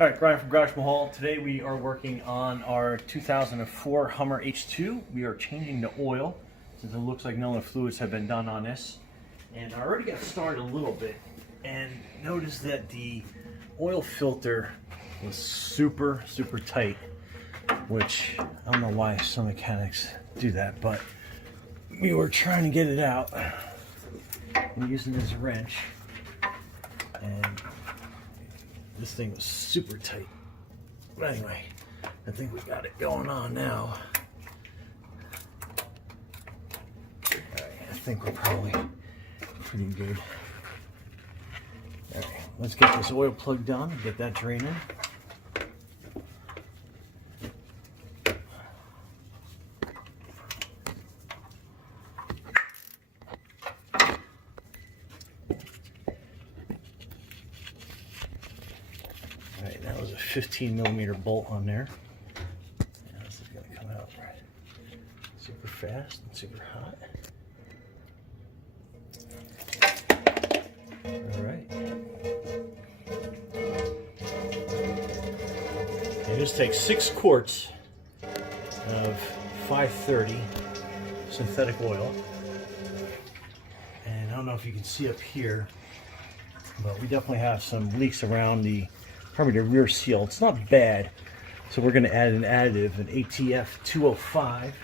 All right, Brian from Garage Mahal. Today we are working on our 2004 Hummer H2. We are changing the oil since it looks like none of the fluids have been done on this. And I already got started a little bit and noticed that the oil filter was super tight, which I don't know why some mechanics do that, but we were trying to get it out. I'm using this wrench and this thing was super tight. But anyway, I think we got it going on now. Alright, I think we're probably pretty good. Alright, let's get this oil plugged on and get that draining. Alright, that was a 15mm bolt on there. And this is going to come out right super fast and super hot. Alright. It just takes 6 quarts of 530 synthetic oil. And I don't know if you can see up here, but we definitely have some leaks around probably the rear seal. It's not bad, so we're going to add an additive, an ATF 205,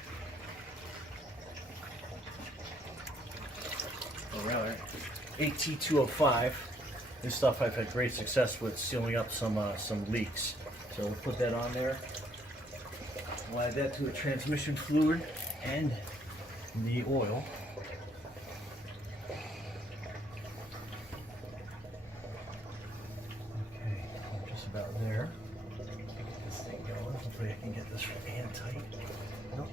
or rather AT 205. This stuff I've had great success with sealing up some leaks. So we'll put that on there. We'll add that to the transmission fluid and the oil. About there. Get this thing going. Hopefully I can get this hand tight. Nope.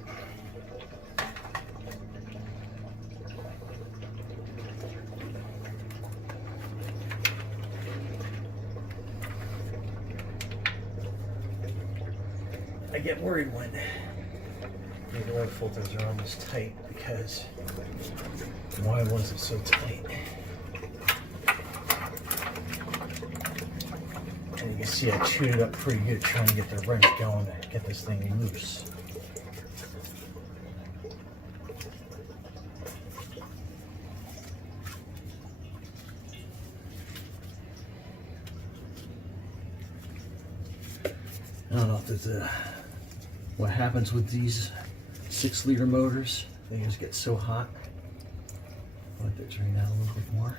I get worried when the oil filters are on this tight because why was it so tight? And you can see I chewed it up pretty good trying to get the wrench going to get this thing loose. I don't know if it's what happens with these 6-liter motors. They just get so hot. I'll let that drain out a little bit more.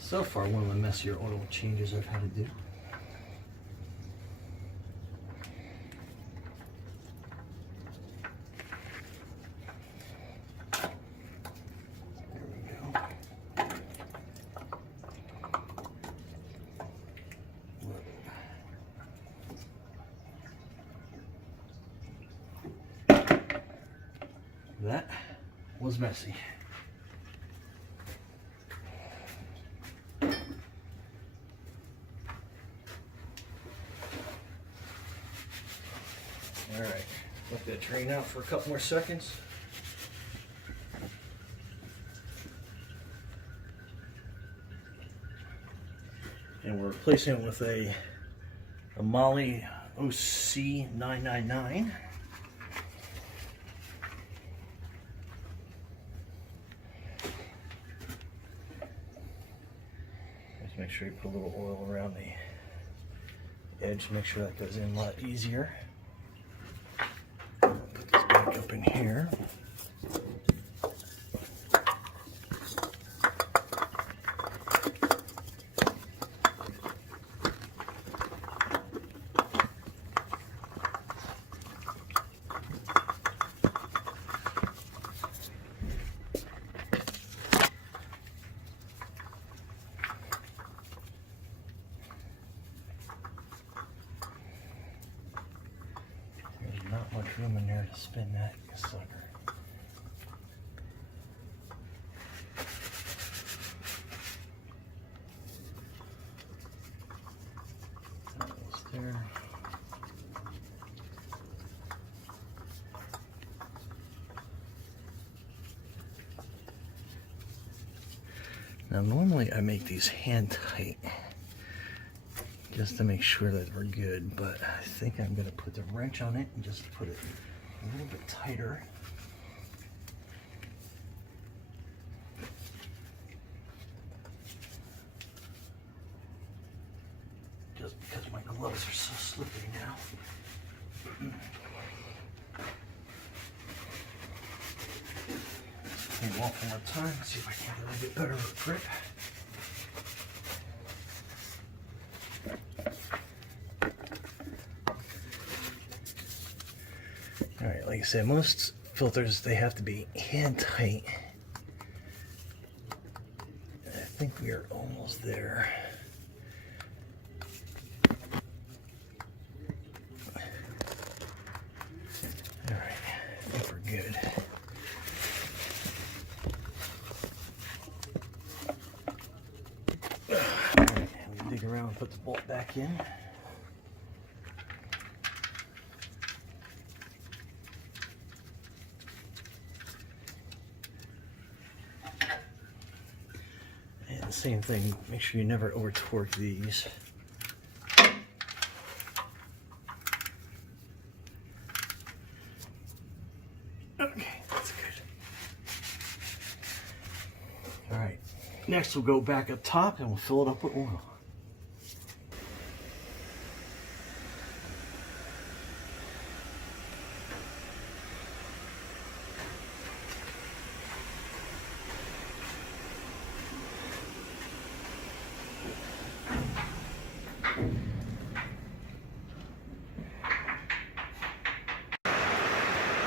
So far, one of the messier oil changes I've had to do. There we go. That was messy. Alright, let that drain out for a couple more seconds. And we're replacing it with a Mahle OC 999. Just make sure you put a little oil around the edge, make sure that goes in a lot easier. Put this back up in here. Not much room in there to spin that sucker. That goes there. Now normally I make these hand tight just to make sure that we're good, but I think I'm gonna put the wrench on it and just put it a little bit tighter. Just because my gloves are so slippery now. Maybe one more time, see if I can get a little bit better of a grip. Alright, like I said, most filters, they have to be hand tight. I think we are almost there. Alright, I think we're good. Dig around and put the bolt back in. And the same thing, make sure you never over torque these. Okay, that's good. All right, next we'll go back up top and we'll fill it up with oil.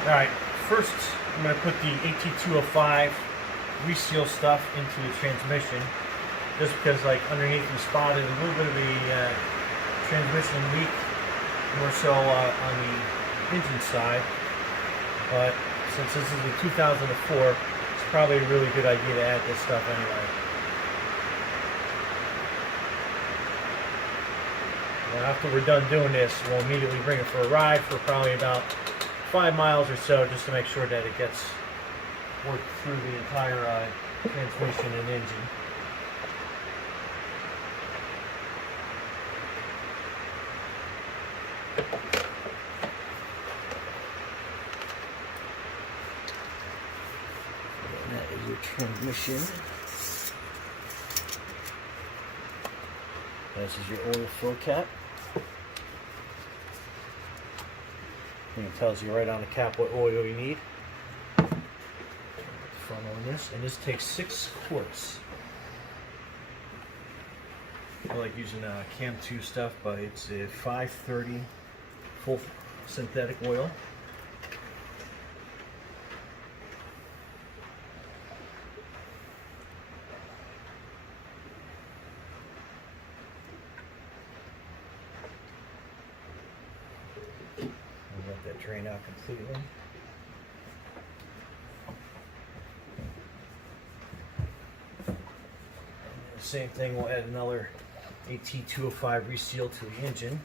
All right, first I'm going to put the AT205 reseal stuff into the transmission, just because like underneath we spotted a little bit of a transmission leak, more so on the engine side. But since this is a 2004, it's probably a really good idea to add this stuff anyway. Now after we're done doing this, we'll immediately bring it for a ride for probably about 5 miles or so, just to make sure that it gets worked through the entire transmission and engine. And that is your transmission. This is your oil fill cap. And it tells you right on the cap what oil you need. Front on this, and this takes 6 quarts. I like using Cam 2 stuff, but it's a 530 full synthetic oil. Let that drain out completely. Same thing, we'll add another AT205 reseal to the engine.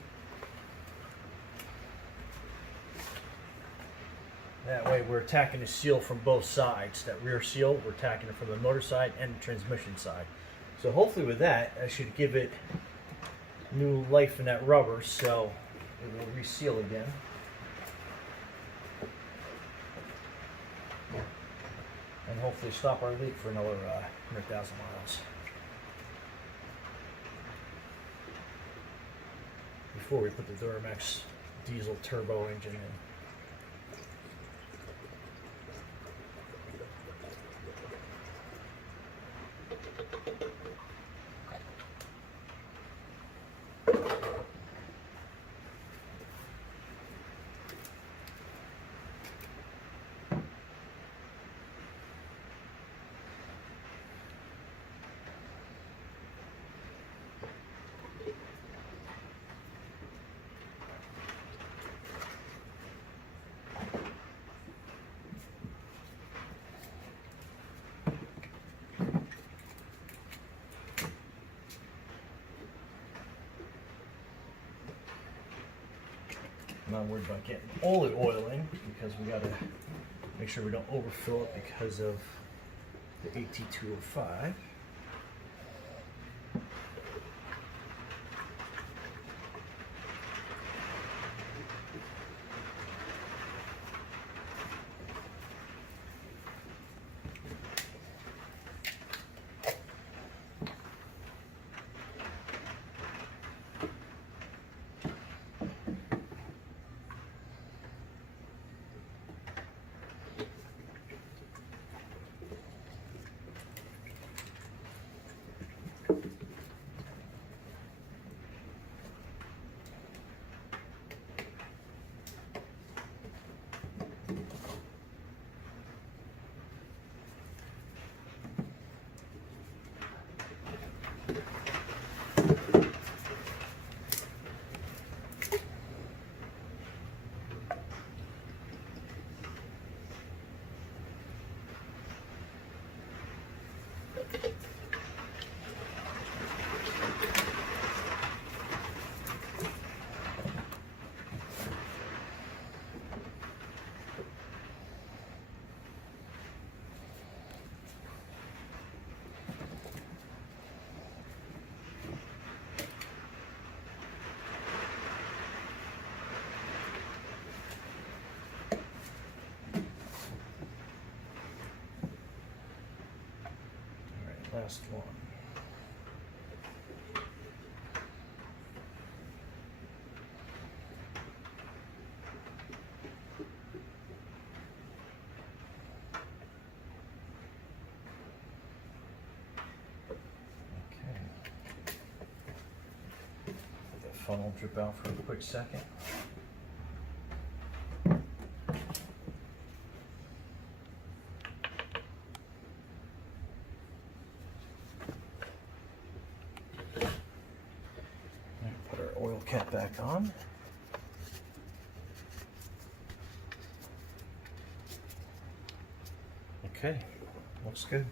That way we're attacking the seal from both sides. That rear seal, we're attacking it from the motor side and the transmission side. So hopefully with that, I should give it new life in that rubber, so it will reseal again. And hopefully stop our leak for another 100,000 miles. Before we put the Duramax diesel turbo engine in. I'm not worried about getting all the oil in, because we got to make sure we don't overfill it because of the AT205. Last one. Okay. Let that funnel drip out for a quick second. Put our oil cap back on. Okay, looks good.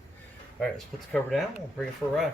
All right, let's put the cover down. We'll bring it for a ride.